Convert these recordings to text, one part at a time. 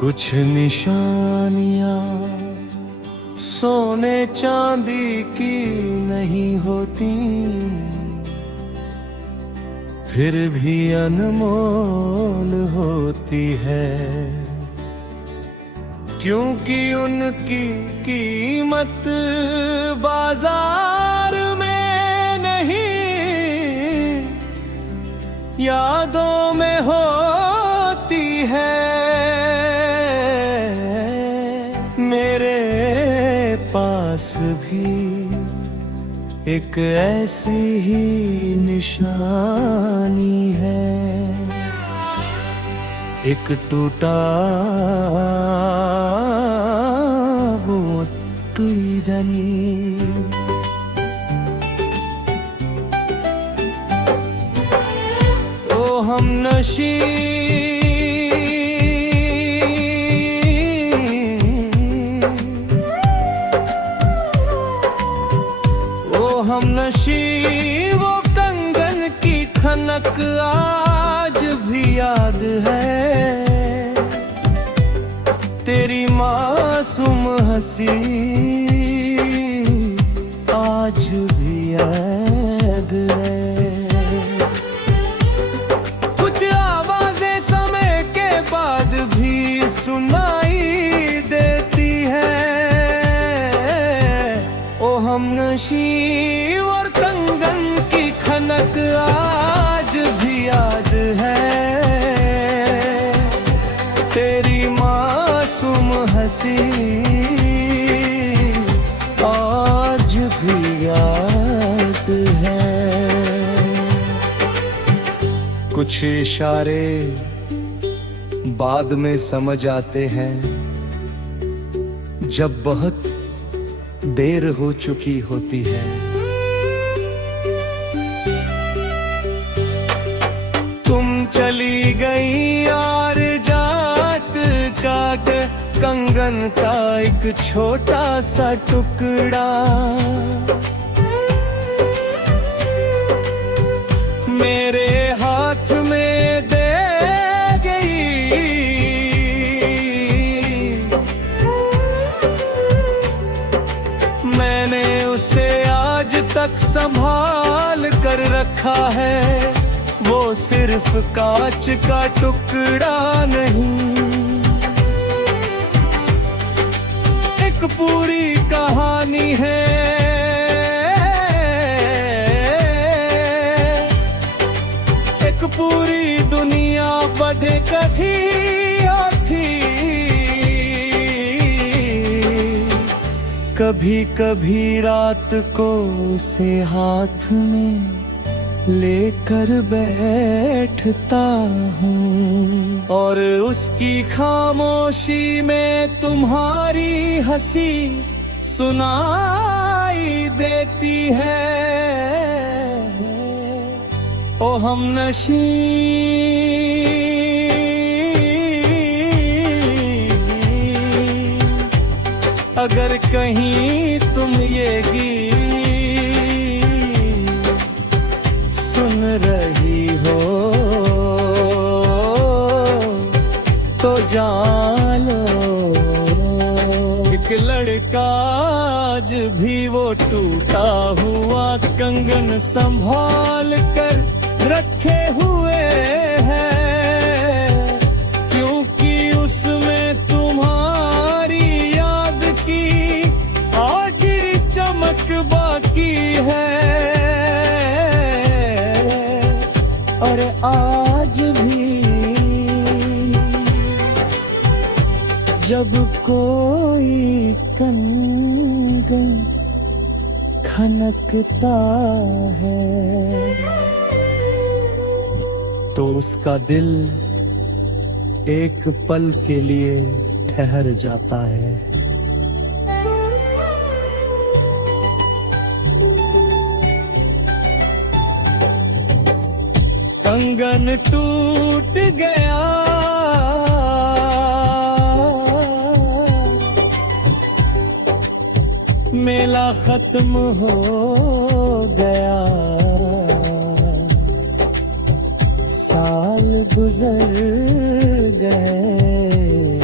कुछ निशानियां सोने चांदी की नहीं होती, फिर भी अनमोल होती है, क्योंकि उनकी कीमत बाजार में नहीं, यादों में होती है। मेरे पास भी एक ऐसी ही निशानी है, एक टूटा मुत्तुदनी। ओ हमनशी हमनशी, वो कंगन की खनक आज भी याद है, तेरी मासूम हंसी आज भी याद है। कुछ आवाजें समय के बाद भी सुनाई देती है, ओ हमनशी और कंगन की खनक आज भी याद है, तेरी मासूम हंसी आज भी याद है। कुछ इशारे बाद में समझ आते हैं, जब बहुत देर हो चुकी होती है। तुम चली गई और जात का कंगन का एक छोटा सा टुकड़ा मेरे हाथ में दे गई। मैंने उसे आज तक संभाल कर रखा है, वो सिर्फ कांच का टुकड़ा नहीं, एक पूरी कहानी है, एक पूरी दुनिया बधे कभी थी। कभी कभी रात को उसे हाथ में लेकर बैठता हूँ, और उसकी खामोशी में तुम्हारी हंसी सुनाई देती है। ओ हमनशी, अगर कहीं तुम ये गीत सुन रही हो तो जान लो, एक लड़का आज भी वो टूटा हुआ कंगन संभाल कर रखे हुए है, क्योंकि उसमें तुम्हारी याद की आखिरी चमक बाकी है। और आज भी जब कोई कंगन खनकता है तो उसका दिल एक पल के लिए ठहर जाता है। कंगन टूट गया, मेला खत्म हो गया, गुजर गए,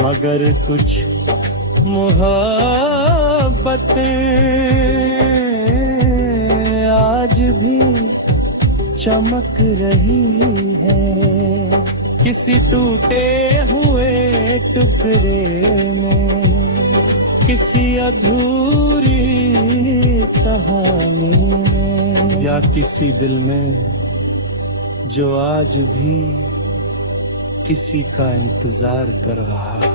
मगर कुछ मोहब्बतें आज भी चमक रही है। किसी टूटे हुए टुकड़े में, किसी अधूरी कहानी में, या किसी दिल में जो आज भी किसी का इंतजार कर रहा है।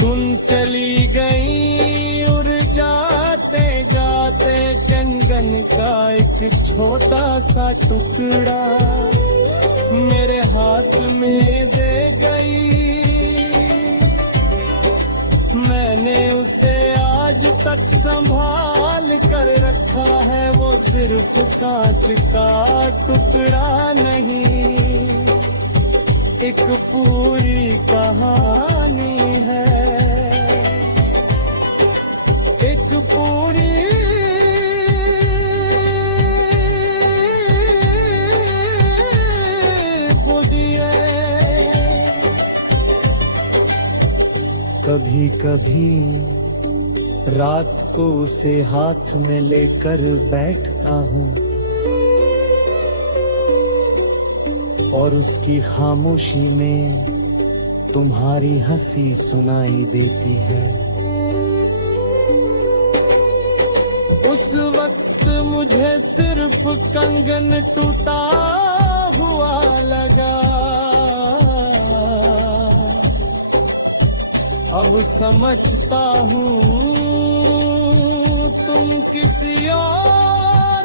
तुम चली गई उड़ जाते जाते कंगन का एक छोटा सा टुकड़ा मेरे हाथ में दे गई। मैंने उसे आज तक संभाल कर रखा है, वो सिर्फ कांच का टुकड़ा नहीं, एक पूरी कहानी है, एक पूरी खुदी है। कभी कभी रात को उसे हाथ में लेकर बैठता हूँ और उसकी खामोशी में तुम्हारी हंसी सुनाई देती है। उस वक्त मुझे सिर्फ कंगन टूटा हुआ लगा, अब समझता हूँ तुम किसी और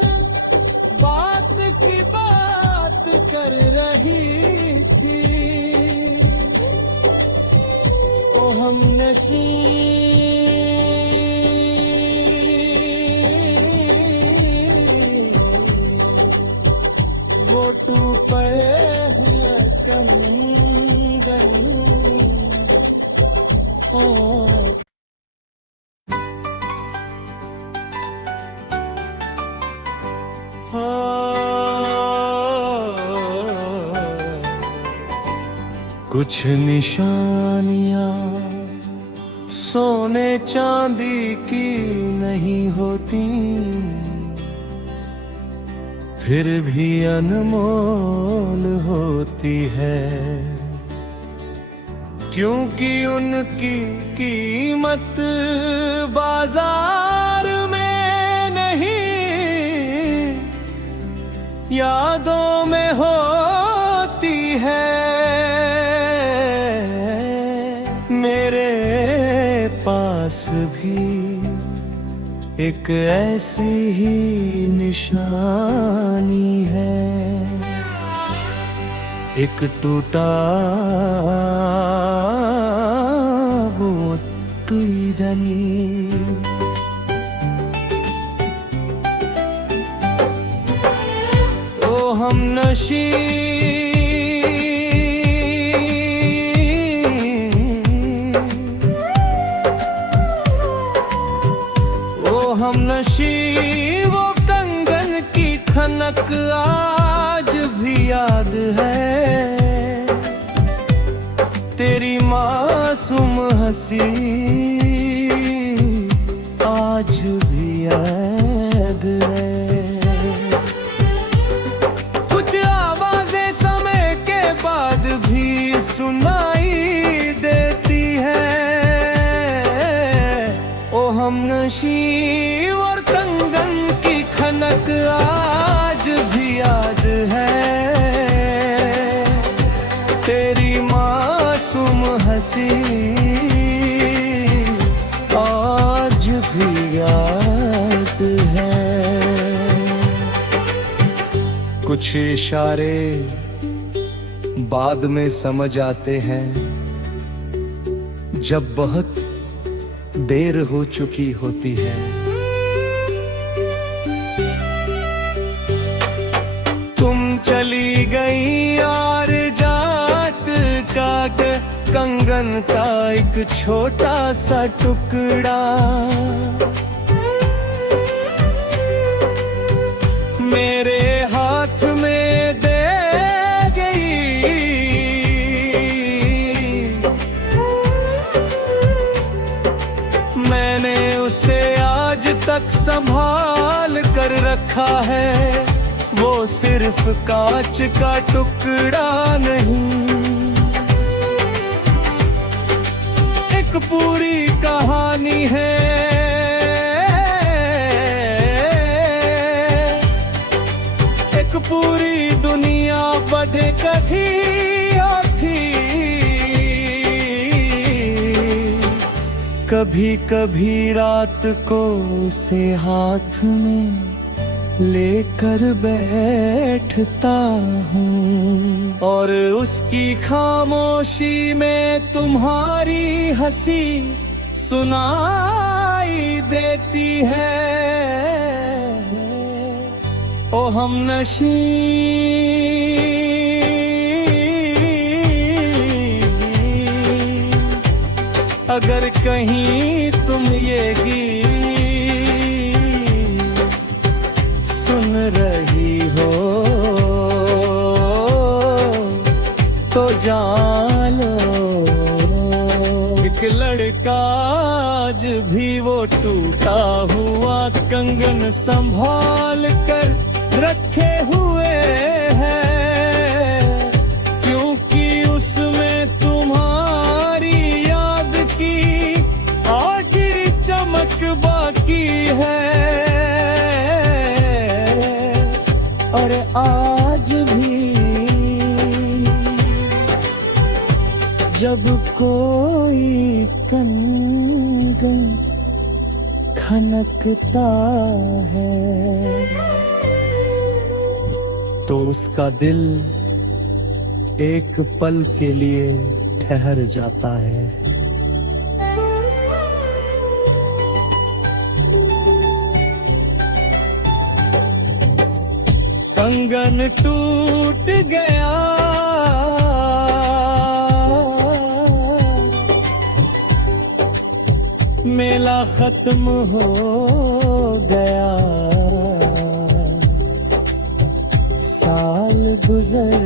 बात की बात कर रही थी। ओ हम नशी वो टूटे हुए कंगन। ओ कुछ निशानियां सोने चांदी की नहीं होती, फिर भी अनमोल होती है, क्योंकि उनकी कीमत बाजार में नहीं यादों में होती है। मेरे पास भी एक ऐसी ही निशानी है, एक टूटा धनी। ओ हम नशी हम नशी वो कंगन की खनक आज भी याद है, तेरी मासूम हंसी आज भी याद है। कुछ आवाजें समय के बाद भी सुनाई देती है। ओ हम नशी और कंगन की खनक आज भी याद है, तेरी मासूम हंसी आज भी याद है। कुछ इशारे बाद में समझ आते हैं, जब बहुत देर हो चुकी होती है। तुम चली गई और जात का कंगन का एक छोटा सा टुकड़ा मेरे हाथ में दे गई। मैंने उसे आज तक संभाल कर रखा है, वो सिर्फ कांच का टुकड़ा नहीं, एक पूरी कहानी है। एक पूरी दुनिया बधे कभी थी। कभी कभी रात को उसे हाथ में लेकर बैठता हूँ और उसकी खामोशी में तुम्हारी हंसी सुनाई देती है। ओ हमनशी अगर कहीं तुम ये गीत सुन रही हो तो जान लो, एक लड़का आज भी वो टूटा हुआ कंगन संभाल कर रखे हुए है, क्योंकि उसमें तुम्हारी याद की आखिरी चमक बाकी है। और आज भी जब कोई कंगन खनकता है तो उसका दिल एक पल के लिए ठहर जाता है। कंगन टूट गया मेला खत्म हो गया, साल गुजर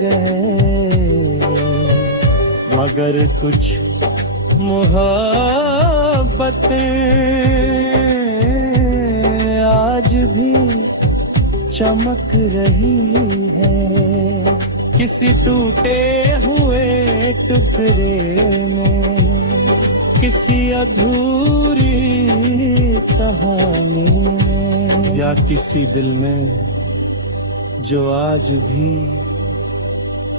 गए, मगर कुछ मोहब्बतें आज भी चमक रही है। किसी टूटे हुए टुकड़े में, किसी अधूरी कहानी में, या किसी दिल में जो आज भी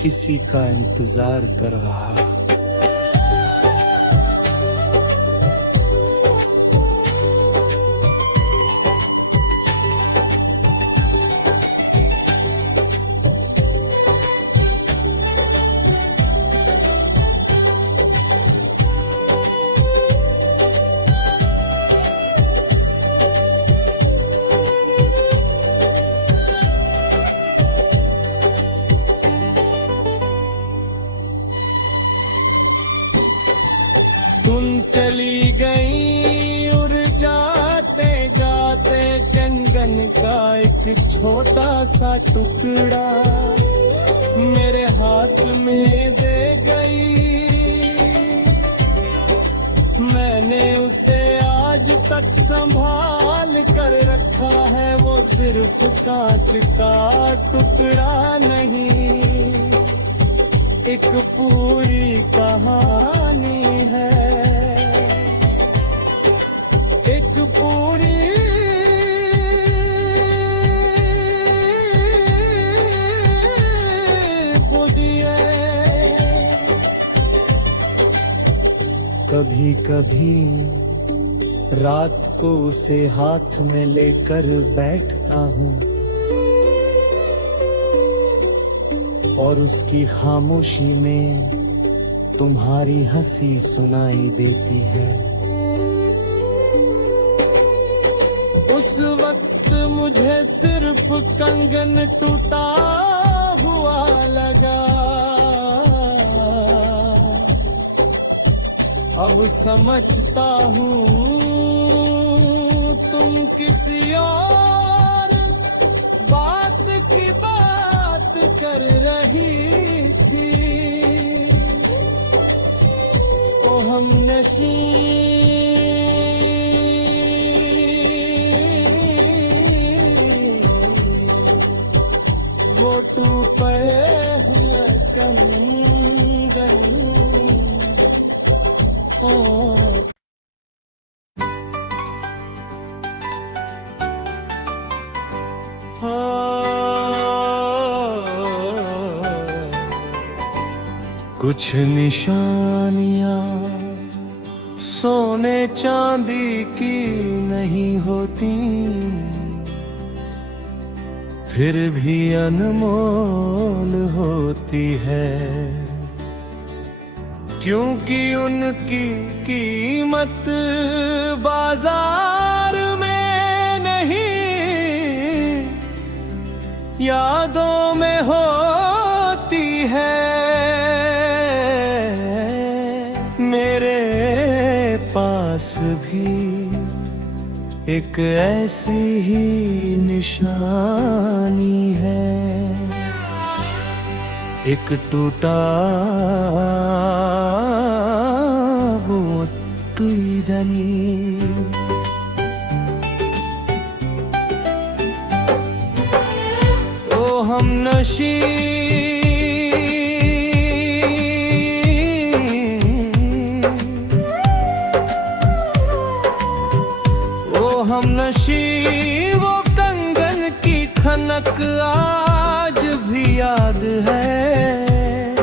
किसी का इंतजार कर रहा है। तुम चली गई उड़ जाते जाते कंगन का एक छोटा सा टुकड़ा मेरे हाथ में दे गई। मैंने उसे आज तक संभाल कर रखा है, वो सिर्फ कांच का टुकड़ा नहीं, एक पूरी कहानी है। एक पूरी बुद्धि है। कभी कभी रात को उसे हाथ में लेकर बैठता हूँ और उसकी खामोशी में तुम्हारी हंसी सुनाई देती है। उस वक्त मुझे सिर्फ कंगन टूटा हुआ लगा, अब समझता हूँ तुम किसी और बात की बात कर रही थी। ओ हम नशी वो टूटे हैं कंगन। ओ कुछ निशानियां सोने चांदी की नहीं होती, फिर भी अनमोल होती है, क्योंकि उनकी कीमत बाजार में नहीं यादों में होती है। मेरे पास भी एक ऐसी ही निशानी है, एक टूटा मुत्तुदनी। ओ हम नशी हम नशी वो कंगन की खनक आज भी याद है,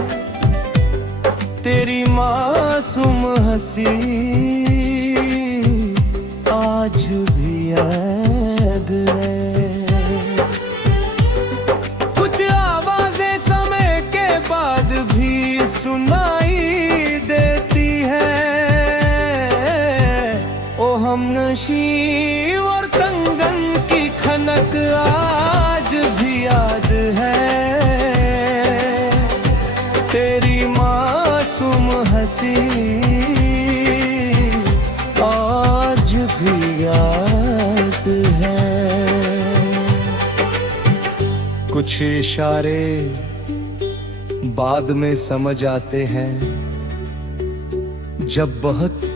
तेरी मासूम हंसी आज भी याद है। कुछ आवाजें समय के बाद भी सुनाई देती है। ओ हम नशी और कंगन की खनक आज भी याद है, तेरी मासूम हंसी आज भी याद है। कुछ इशारे बाद में समझ आते हैं, जब बहुत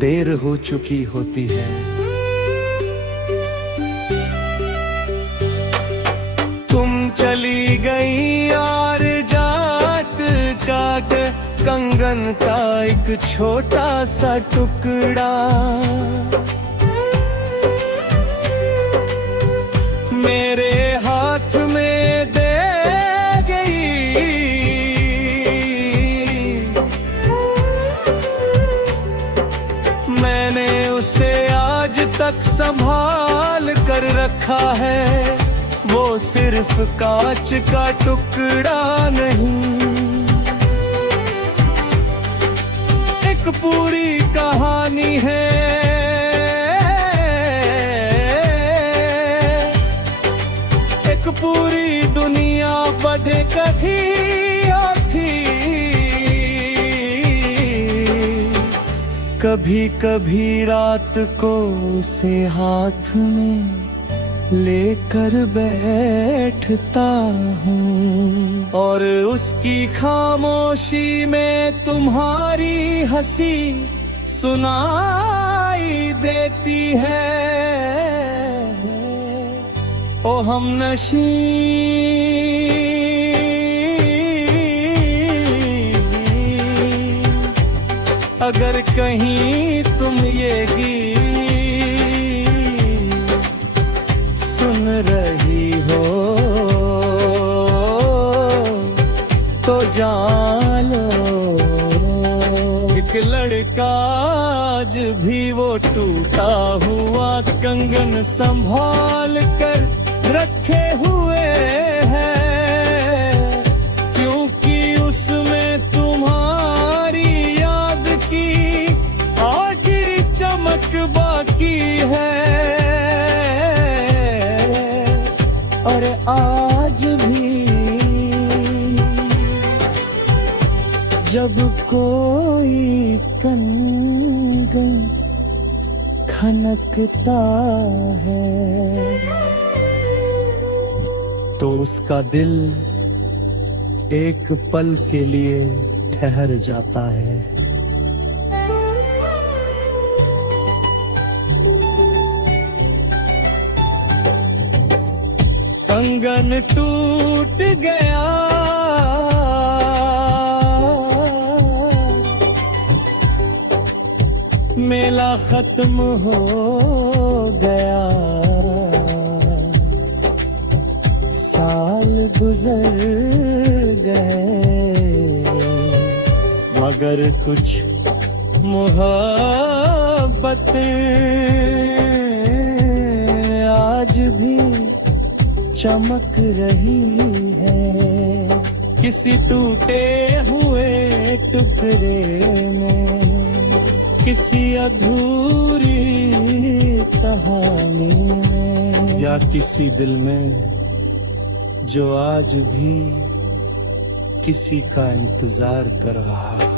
देर हो चुकी होती है। तुम चली गई और जात का कंगन का एक छोटा सा टुकड़ा मेरे हाथ में दे उसे आज तक संभाल कर रखा है। वो सिर्फ कांच का टुकड़ा नहीं, एक पूरी कहानी है। एक पूरी दुनिया बधे कभी कभी कभी रात को उसे हाथ में लेकर बैठता हूँ, और उसकी खामोशी में तुम्हारी हंसी सुनाई देती है। ओ हम नशी अगर कहीं तुम ये गीत सुन रही हो तो जान लो, एक लड़का आज भी वो टूटा हुआ कंगन संभाल कर रखे हुए है। पर आज भी जब कोई कंगन खनकता है तो उसका दिल एक पल के लिए ठहर जाता है। कंगन टूट गया मेला खत्म हो गया, साल गुजर गए मगर कुछ मोहब्बतें आज भी चमक रही है। किसी टूटे हुए टुकड़े में, किसी अधूरी कहानी में, या किसी दिल में जो आज भी किसी का इंतजार कर रहा है।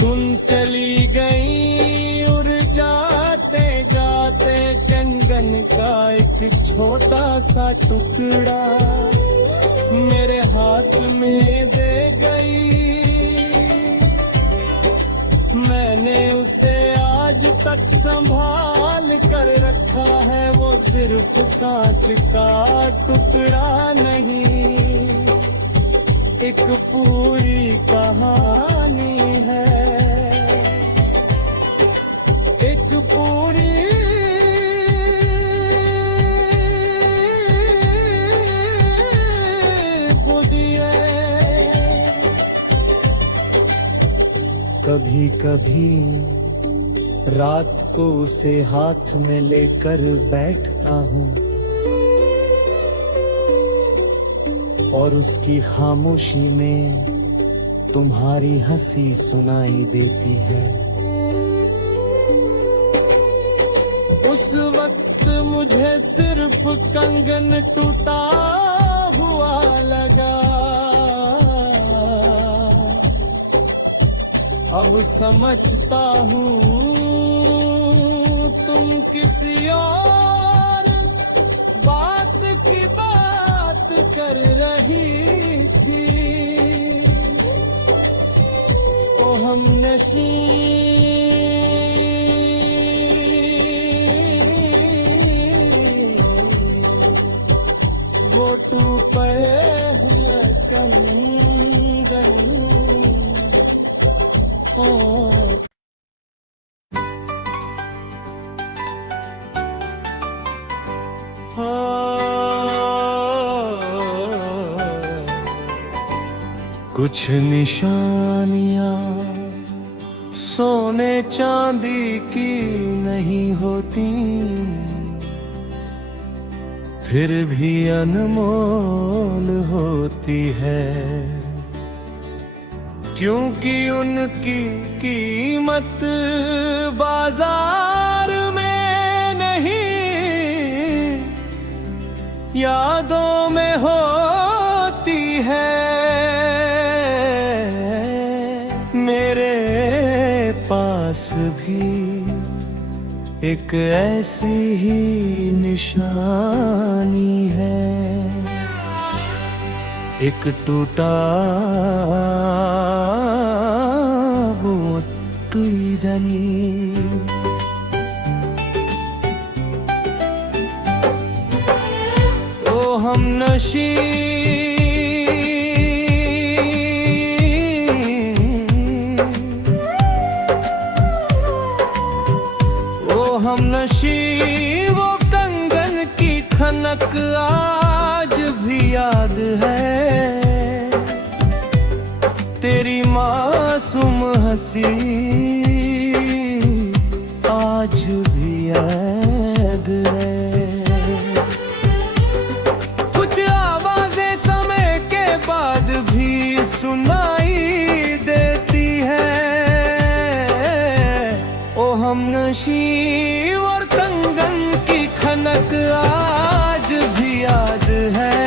तुम चली गई उड़ जाते जाते कंगन का एक छोटा सा टुकड़ा मेरे हाथ में दे गई। मैंने उसे आज तक संभाल कर रखा है, वो सिर्फ कांच का टुकड़ा नहीं, एक पूरी कहानी है, एक पूरी खुदी है। कभी कभी रात को उसे हाथ में लेकर बैठता हूँ और उसकी खामोशी में तुम्हारी हंसी सुनाई देती है। उस वक्त मुझे सिर्फ कंगन टूटा हुआ लगा, अब समझता हूँ तुम किसी और बात की बात कर रही थी। ओ हम नशी वो टूटे हुए कंगन ओ कुछ निशानियां सोने चांदी की नहीं होती, फिर भी अनमोल होती है, क्योंकि उनकी कीमत बाजार में नहीं यादों में होती है। मेरे पास भी एक ऐसी ही निशानी है, एक टूटा मुत्तुदनी। ओ हम नशी हम नशी वो कंगन की खनक खनक आज भी याद है, तेरी मासूम हंसी आज भी याद है। कुछ आवाजें समय के बाद भी सुनाई देती है, ओ हमनशी और कंगन की खनक आज भी याद है,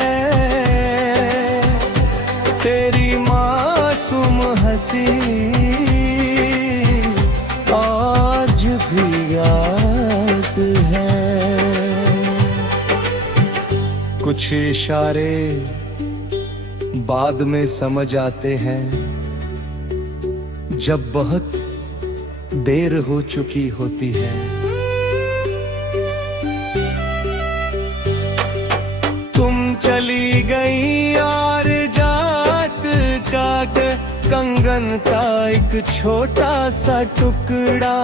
तेरी मासूम हंसी आज भी याद है। कुछ इशारे बाद में समझ आते हैं, जब बहुत देर हो चुकी होती है। तुम चली गई और जात का कंगन का एक छोटा सा टुकड़ा